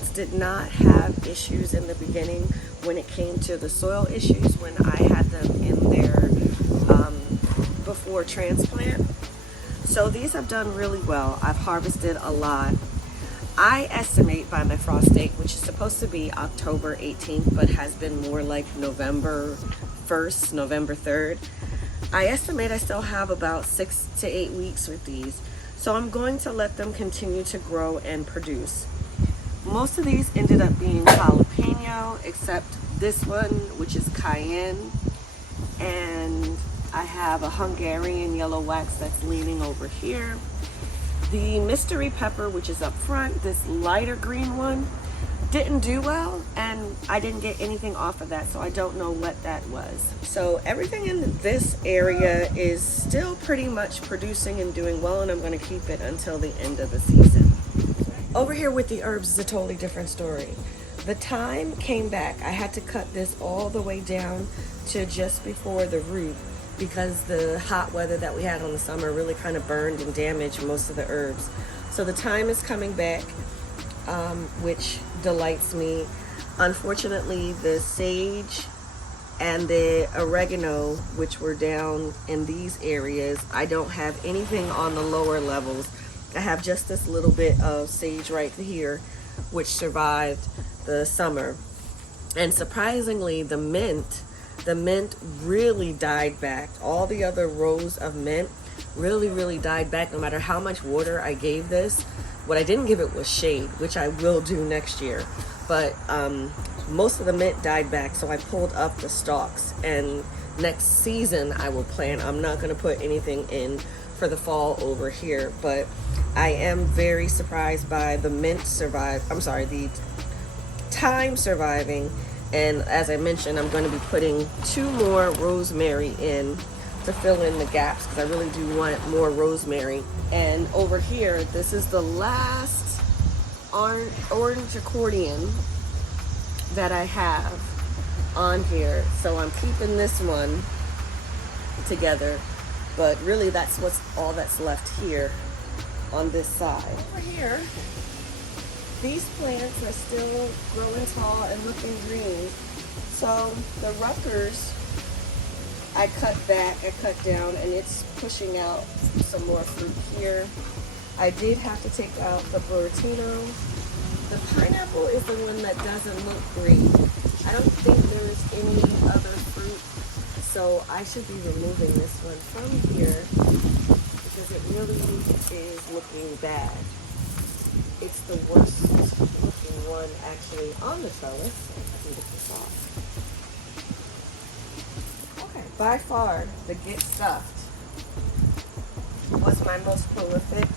plants did not have issues in the beginning when it came to the soil issues when I had them in there before transplant. So these have done really well. I've harvested a lot. I estimate by my frost date, which is supposed to be October 18th, but has been more like November 1st, November 3rd. I estimate I still have about 6 to 8 weeks with these. So I'm going to let them continue to grow and produce. Most of these ended up being jalapeno, except this one, which is cayenne. And I have a Hungarian yellow wax that's leaning over here. The mystery pepper, which is up front, this lighter green one, didn't do well, and I didn't get anything off of that, so I don't know what that was. So everything in this area is still pretty much producing and doing well, and I'm going to keep it until the end of the season. Over here with the herbs is a totally different story. The thyme came back. I had to cut this all the way down to just before the root, because the hot weather that we had on the summer really kind of burned and damaged most of the herbs. So the thyme is coming back, which delights me. Unfortunately, the sage and the oregano, which were down in these areas, I don't have anything on the lower levels. I have just this little bit of sage right here, which survived the summer. And surprisingly, the mint really died back. All the other rows of mint really died back, no matter how much water I gave this. What I didn't give it was shade, which I will do next year. But most of the mint died back, so I pulled up the stalks. And next season I will plant. I'm not going to put anything in for the fall over here, but I am very surprised by the mint the thyme surviving. And as I mentioned, I'm going to be putting 2 more rosemary in to fill in the gaps, because I really do want more rosemary. And over here, this is the last orange accordion that I have on here. So I'm keeping this one together, but really that's all that's left here on this side. Over here, these plants are still growing tall and looking green. So the Ruckers, I cut back, I cut down, and it's pushing out some more fruit here. I did have to take out the Buratino. The pineapple is the one that doesn't look great. I don't think there's any other fruit, so I should be removing this one from here because it really is looking bad. It's the worst looking one actually on the trellis. I can get this off. Okay, by far the Get Stuffed was my most prolific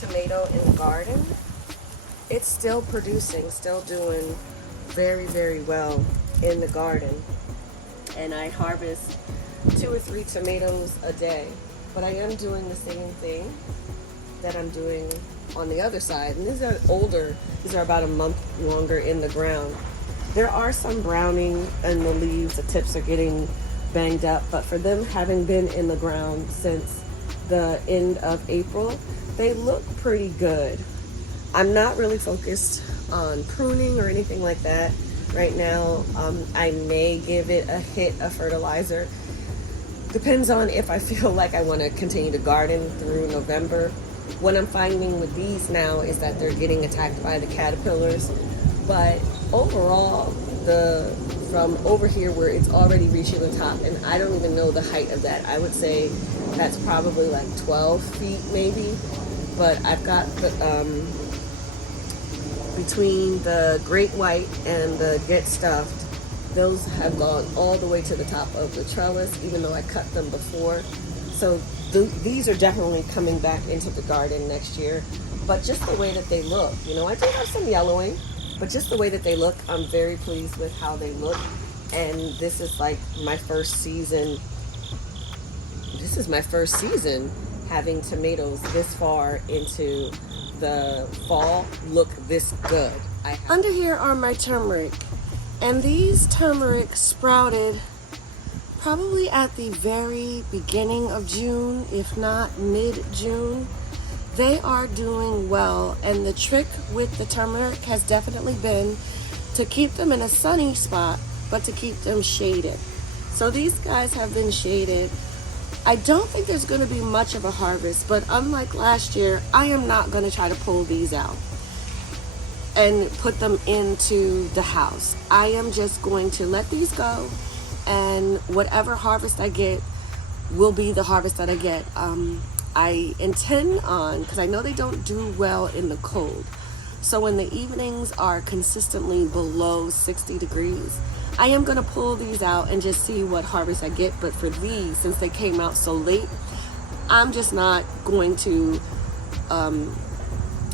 tomato in the garden. It's still producing, still doing very well in the garden. And I harvest 2 or 3 tomatoes a day. But I am doing the same thing that I'm doing on the other side. And these are older. These are about a month longer in the ground. There are some browning in the leaves. The tips are getting banged up. But for them having been in the ground since the end of April, they look pretty good. I'm not really focused on pruning or anything like that right now. I may give it a hit of fertilizer. Depends on if I feel like I want to continue to garden through November. What I'm finding with these now is that they're getting attacked by the caterpillars. But overall, from over here where it's already reaching the top, and I don't even know the height of that. I would say that's probably like 12 feet maybe. But I've got the between the Great White and the Get Stuffed, those have gone all the way to the top of the trellis, even though I cut them before. So these are definitely coming back into the garden next year. But just the way that they look, I do have some yellowing, but just the way that they look, I'm very pleased with how they look. And this is like my first season. This is my first season having tomatoes this far into the fall look this good. Under here are my turmeric, and these turmeric sprouted probably at the very beginning of June, if not mid-June, They are doing well, and the trick with the turmeric has definitely been to keep them in a sunny spot, but to keep them shaded. So these guys have been shaded. I don't think there's going to be much of a harvest, but unlike last year, I am not going to try to pull these out and put them into the house. I am just going to let these go, and whatever harvest I get will be the harvest that I get. I intend on, because I know they don't do well in the cold, so when the evenings are consistently below 60 degrees, I am going to pull these out and just see what harvest I get. But for these, since they came out so late, I'm just not going to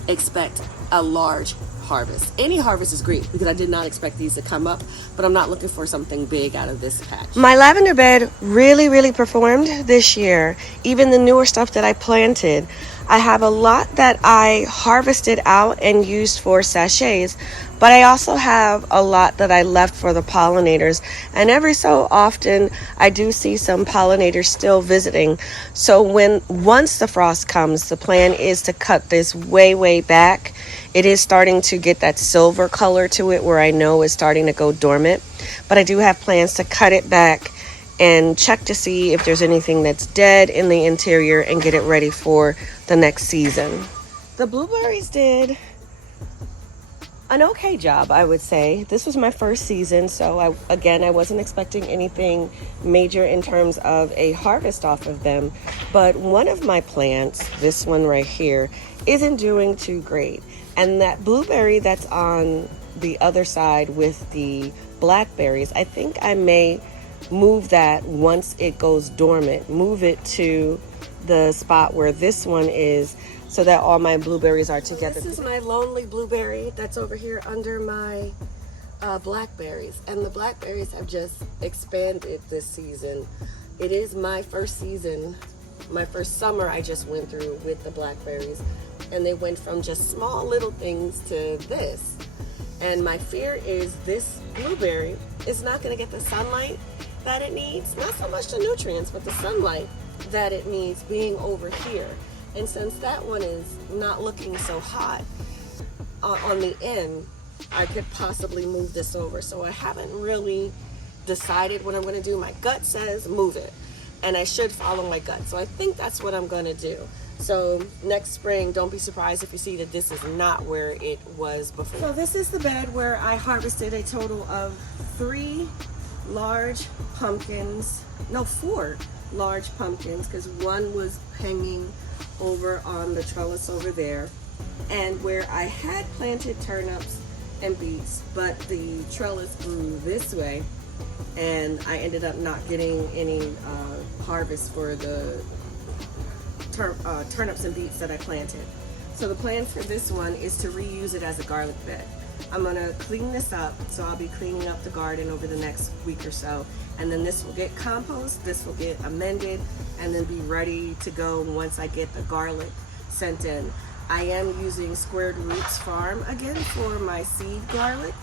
expect a large harvest. Any harvest is great because I did not expect these to come up, but I'm not looking for something big out of this patch. My lavender bed really performed this year. Even the newer stuff that I planted, I have a lot that I harvested out and used for sachets, but I also have a lot that I left for the pollinators, and every so often I do see some pollinators still visiting. So once the frost comes, the plan is to cut this way back. It is starting to get that silver color to it where I know it's starting to go dormant, but I do have plans to cut it back and check to see if there's anything that's dead in the interior and get it ready for the next season. The blueberries did an okay job, I would say. This was my first season, so I wasn't expecting anything major in terms of a harvest off of them. But one of my plants, this one right here, isn't doing too great. And that blueberry that's on the other side with the blackberries, I think I may move that once it goes dormant, move it to the spot where this one is, so that all my blueberries are together. This is my lonely blueberry that's over here under my blackberries, and the blackberries have just expanded this season. It is my first season, my first summer I just went through with the blackberries, and they went from just small little things to this. And my fear is this blueberry is not going to get the sunlight that it needs, not so much the nutrients, but the sunlight that it needs being over here. And since that one is not looking so hot on the end, I could possibly move this over. So I haven't really decided what I'm going to do. My gut says move it, and I should follow my gut. So I think that's what I'm going to do. So next spring, don't be surprised if you see that this is not where it was before. So this is the bed where I harvested a total of 4 large pumpkins, because one was hanging over on the trellis over there, and where I had planted turnips and beets, but the trellis grew this way, and I ended up not getting any harvest for the turnips and beets that I planted. So the plan for this one is to reuse it as a garlic bed. I'm gonna clean this up, so I'll be cleaning up the garden over the next week or so, and then this will get compost, this will get amended, and then be ready to go once I get the garlic sent in. I am using Squared Roots Farm again for my seed garlic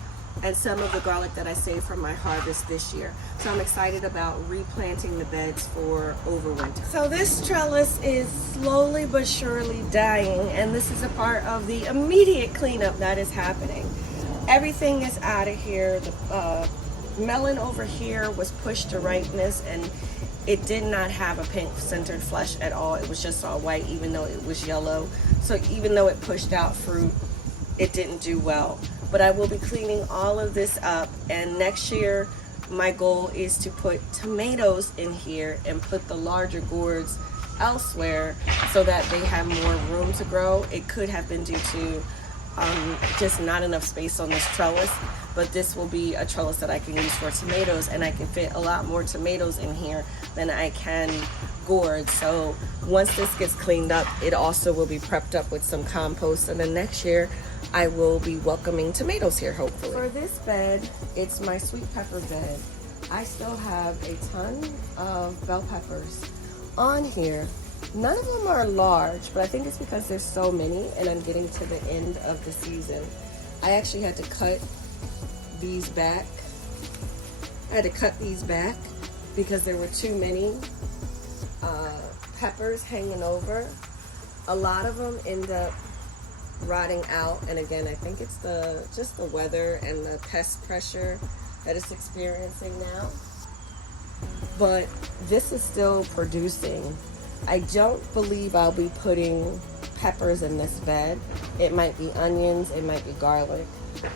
and some of the garlic that I saved from my harvest this year. So I'm excited about replanting the beds for overwinter. So this trellis is slowly but surely dying, and this is a part of the immediate cleanup that is happening. Everything is out of here. The melon over here was pushed to ripeness, and it did not have a pink centered flesh at all. It was just all white, even though it was yellow. So even though it pushed out fruit, it didn't do well. But I will be cleaning all of this up, and next year my goal is to put tomatoes in here and put the larger gourds elsewhere so that they have more room to grow. It could have been due to just not enough space on this trellis, but this will be a trellis that I can use for tomatoes, and I can fit a lot more tomatoes in here than I can gourds. So once this gets cleaned up, it also will be prepped up with some compost, and then next year I will be welcoming tomatoes here, hopefully. For this bed, it's my sweet pepper bed. I still have a ton of bell peppers on here. None of them are large, but I think it's because there's so many and I'm getting to the end of the season. I actually had to cut these back. Because there were too many peppers hanging over A lot of them end up rotting out, and again, I think it's just the weather and the pest pressure that it's experiencing now. But this is still producing. I don't believe I'll be putting peppers in this bed. It might be onions, it might be garlic,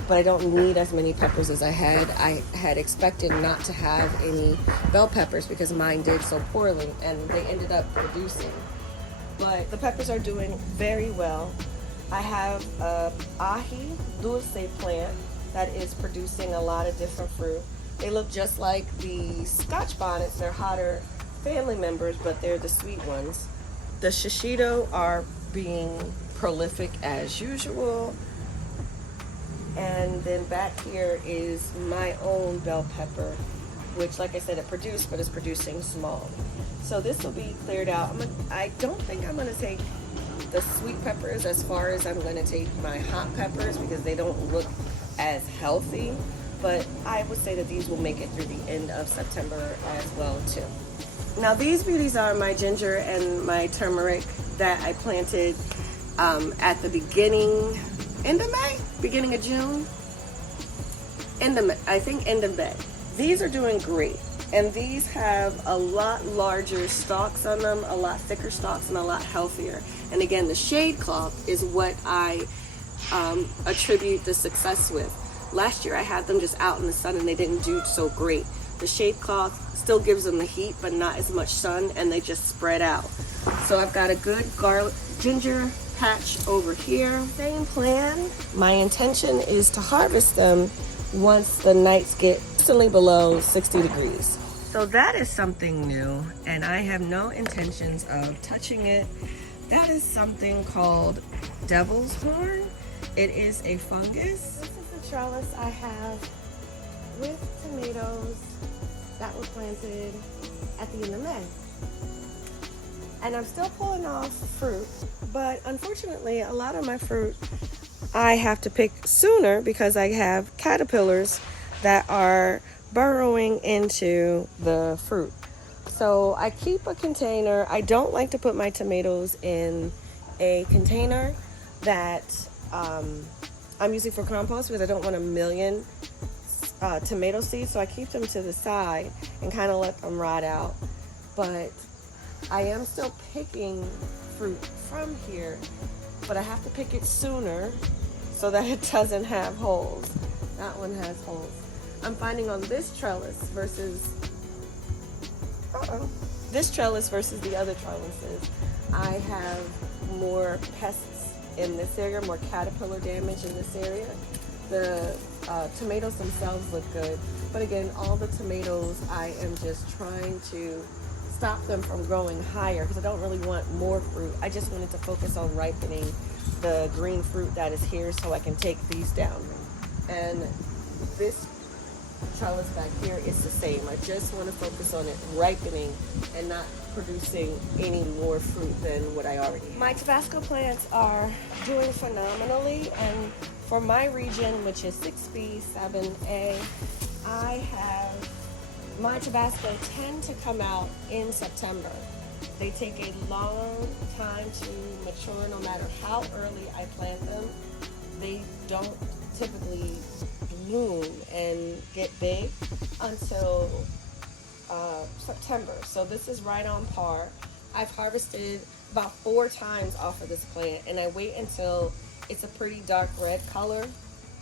but I don't need as many peppers as I had. I had expected not to have any bell peppers because mine did so poorly, and they ended up producing. But the peppers are doing very well. I have a ahi dulce plant that is producing a lot of different fruit. They look just like the Scotch bonnets. They're hotter family members, but they're the sweet ones. The shishito are being prolific as usual. And then back here is my own bell pepper, which, like I said, it produced, but it's producing small. So this will be cleared out. I don't think I'm going to take the sweet peppers as far as I'm going to take my hot peppers because they don't look as healthy. But I would say that these will make it through the end of September as well too. Now these beauties are my ginger and my turmeric that I planted at the end of May, beginning of June, I think end of May. These are doing great, and these have a lot larger stalks on them, a lot thicker stalks, and a lot healthier. And again, the shade cloth is what I attribute the success with. Last year I had them just out in the sun and they didn't do so great. The shade cloth still gives them the heat, but not as much sun, and they just spread out. So I've got a good ginger patch over here. Same plan. My intention is to harvest them once the nights get instantly below 60 degrees. So that is something new, and I have no intentions of touching it. That is something called devil's horn. It is a fungus. This is the trellis I have with tomatoes that were planted at the end of May. And I'm still pulling off fruit, but unfortunately a lot of my fruit I have to pick sooner because I have caterpillars that are burrowing into the fruit. So I keep a container. I don't like to put my tomatoes in a container that I'm using for compost because I don't want a million tomato seeds, so I keep them to the side and kind of let them rot out. But I am still picking fruit from here, but I have to pick it sooner so that it doesn't have holes. That one has holes. I'm finding on this trellis versus the other trellises, I have more pests in this area, more caterpillar damage in this area. The tomatoes themselves look good, but again, all the tomatoes, I am just trying to stop them from growing higher because I don't really want more fruit. I just wanted to focus on ripening the green fruit that is here so I can take these down. And this trellis back here is the same. I just want to focus on it ripening and not producing any more fruit than what I already have. My Tabasco plants are doing phenomenally, and for my region, which is 6B, 7A, I have my Tabasco tend to come out in September. They take a long time to mature no matter how early I plant them. They don't typically bloom and get big until September. So this is right on par. I've harvested about 4 times off of this plant, and I wait until it's a pretty dark red color.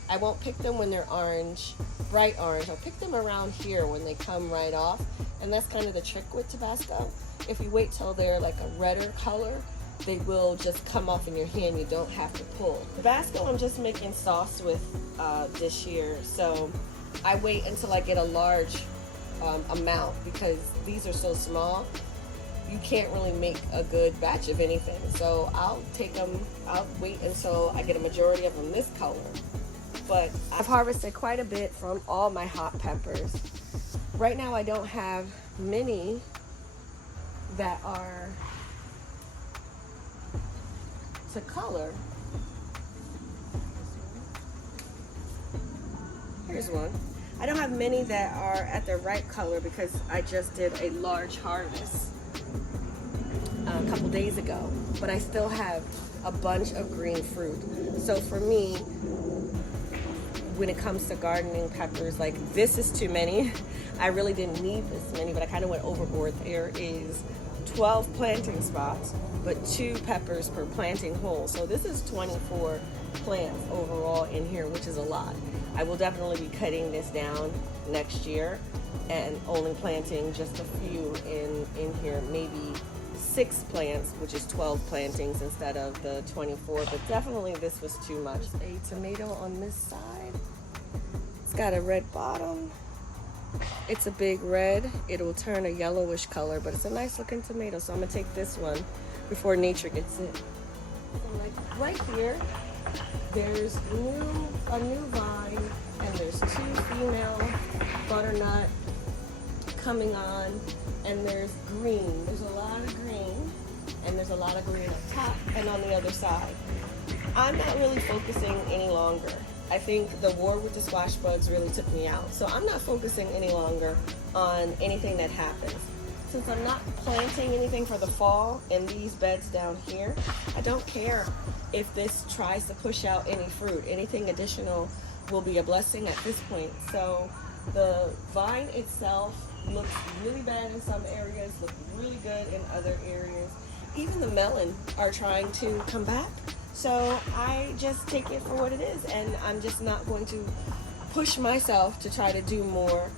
I won't pick them when they're orange, bright orange. I'll pick them around here when they come right off, and that's kind of the trick with Tabasco. If you wait till they're like a redder color, they will just come off in your hand. You don't have to pull. Tabasco I'm just making sauce with this year, so I wait until I get a large amount because these are so small. You can't really make a good batch of anything. So I'll wait until I get a majority of them this color. But I've harvested quite a bit from all my hot peppers. Right now I don't have many that are to color. Here's one. I don't have many that are at the right color because I just did a large harvest. couple days ago, but I still have a bunch of green fruit. So for me, when it comes to gardening peppers, like, this is too many. I really didn't need this many, but I kind of went overboard. There is 12 planting spots, but 2 peppers per planting hole. So this is 24 plants overall in here, which is a lot. I will definitely be cutting this down next year and only planting just a few in here, maybe 6 plants, which is 12 plantings instead of the 24, but definitely this was too much. A tomato on this side. It's got a red bottom. It's a big red. It'll turn a yellowish color, but it's a nice looking tomato, so I'm gonna take this one before nature gets it. So like right here, there's a new vine, and there's 2 female butternut coming on, and there's green. There's a lot of green, and there's a lot of green up top and on the other side. I'm not really focusing any longer. I think the war with the squash bugs really took me out. So I'm not focusing any longer on anything that happens. Since I'm not planting anything for the fall in these beds down here, I don't care if this tries to push out any fruit. Anything additional will be a blessing at this point. So the vine itself looks really bad in some areas, looks really good in other areas. Even the melon are trying to come back. So I just take it for what it is, and I'm just not going to push myself to try to do more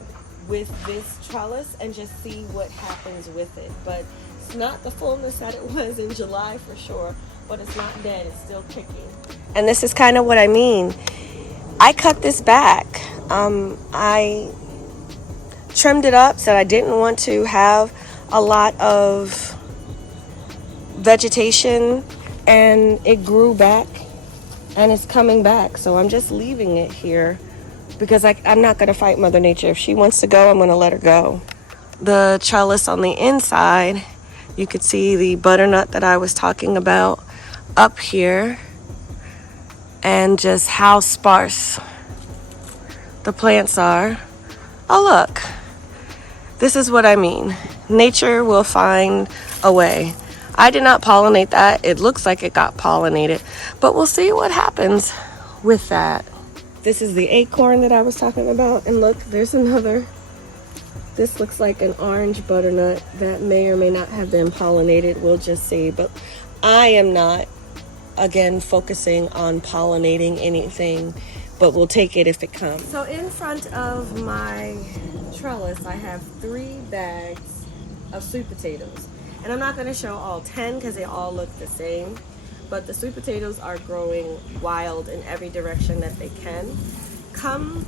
with this trellis and just see what happens with it. But it's not the fullness that it was in July for sure, but it's not dead, it's still kicking. And this is kind of what I mean. I cut this back. I trimmed it up, said I didn't want to have a lot of vegetation, and it grew back and it's coming back. So I'm just leaving it here because I'm not going to fight Mother Nature. If she wants to go, I'm going to let her go. The trellis on the inside, you could see the butternut that I was talking about up here, and just how sparse the plants are. Oh, look. This is what I mean. Nature will find a way. I did not pollinate that. It looks like it got pollinated, but we'll see what happens with that. This is the acorn that I was talking about, and look, there's another. This looks like an orange butternut that may or may not have been pollinated. We'll just see, but I am not, again, focusing on pollinating anything, but we'll take it if it comes. So in front of my trellis, I have 3 bags of sweet potatoes. And I'm not going to show all 10 because they all look the same. But the sweet potatoes are growing wild in every direction that they can. Come,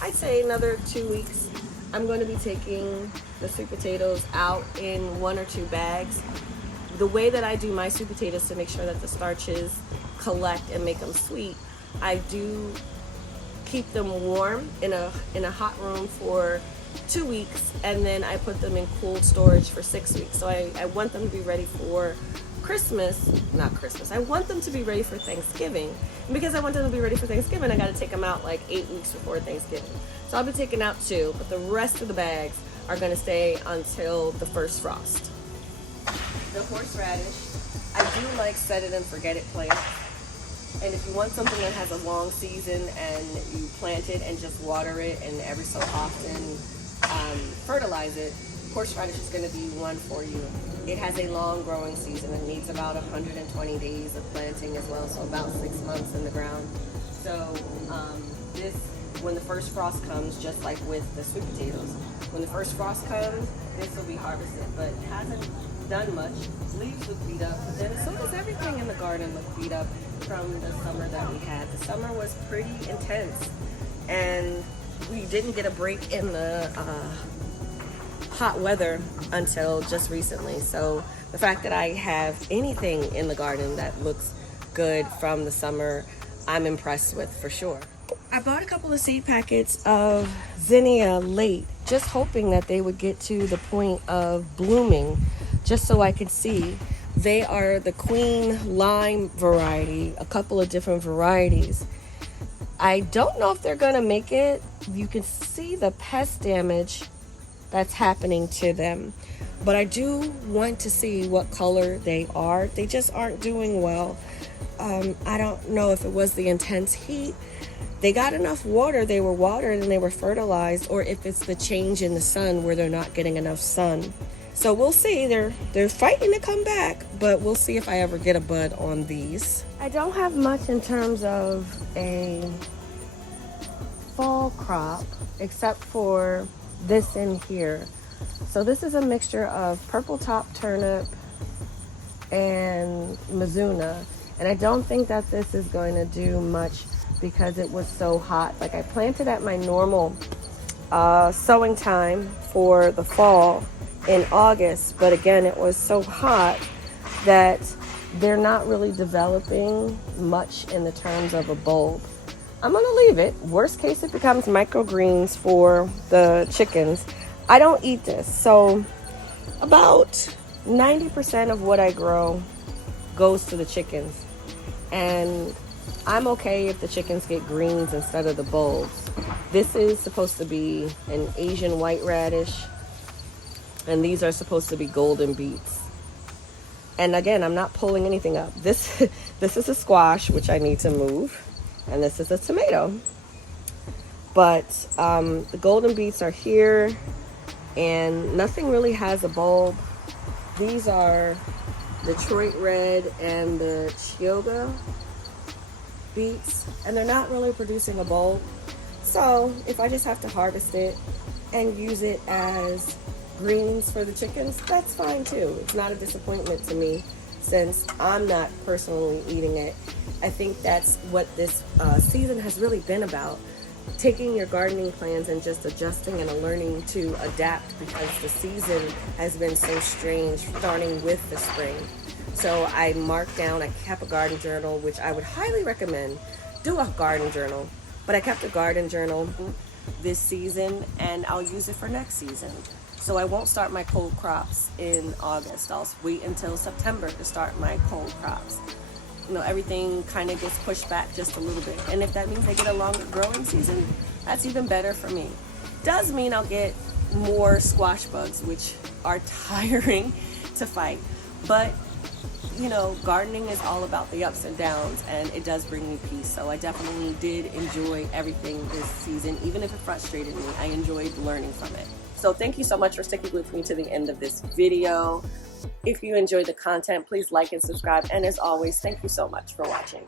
I'd say another 2 weeks, I'm going to be taking the sweet potatoes out in 1 or 2 bags. The way that I do my sweet potatoes to make sure that the starches collect and make them sweet, I do keep them warm in a hot room for 2 weeks, and then I put them in cold storage for 6 weeks. So I want them to be ready for I want them to be ready for Thanksgiving. And because I want them to be ready for Thanksgiving, I got to take them out like 8 weeks before Thanksgiving. So I'll be taking out 2, but the rest of the bags are going to stay until the first frost. The horseradish, I do like set it and forget it plants. And if you want something that has a long season and you plant it and just water it and every so often fertilize it, horseradish is going to be one for you. It has a long growing season. It needs about 120 days of planting as well, so about 6 months in the ground. So this, when the first frost comes, just like with the sweet potatoes, when the first frost comes, this will be harvested, but it hasn't done much. Leaves look beat up, but then so does everything in the garden look beat up from the summer that we had. The summer was pretty intense, and we didn't get a break in the hot weather until just recently. So the fact that I have anything in the garden that looks good from the summer, I'm impressed with for sure. I bought a couple of seed packets of zinnia late, just hoping that they would get to the point of blooming, just so I could see. They are the Queen Lime variety, a couple of different varieties. I don't know if they're gonna make it. You can see the pest damage that's happening to them. but I do want to see what color they are. They just aren't doing well. I don't know if it was the intense heat. They got enough water, they were watered and they were fertilized, or if it's the change in the sun where they're not getting enough sun. So we'll see. They're fighting to come back, but we'll see if I ever get a bud on these. I don't have much in terms of a fall crop except for this in here. So this is a mixture of purple top turnip and Mizuna, and I don't think that this is going to do much because it was so hot. Like, I planted at my normal sowing time for the fall in August, but again, it was so hot that they're not really developing much in the terms of a bulb. I'm gonna leave it. Worst case, it becomes microgreens for the chickens. I don't eat this, so about 90% of what I grow goes to the chickens, and I'm okay if the chickens get greens instead of the bulbs. This is supposed to be an Asian white radish, and these are supposed to be golden beets. And again, I'm not pulling anything up. This is a squash, which I need to move, and this is a tomato. But the golden beets are here, and nothing really has a bulb. These are Detroit Red and the Chioggia beets, and they're not really producing a bulb. So if I just have to harvest it and use it as greens for the chickens, that's fine too. It's not a disappointment to me since I'm not personally eating it. I think that's what this season has really been about. Taking your gardening plans and just adjusting and learning to adapt, because the season has been so strange starting with the spring. So I marked down, I kept a garden journal, which I would highly recommend. Do a garden journal. But I kept a garden journal this season, and I'll use it for next season. So I won't start my cold crops in August. I'll wait until September to start my cold crops. You know, everything kind of gets pushed back just a little bit. And if that means I get a longer growing season, that's even better for me. Does mean I'll get more squash bugs, which are tiring to fight. But, you know, gardening is all about the ups and downs, and it does bring me peace. So I definitely did enjoy everything this season. Even if it frustrated me, I enjoyed learning from it. So thank you so much for sticking with me to the end of this video. If you enjoyed the content, please like and subscribe. And as always, thank you so much for watching.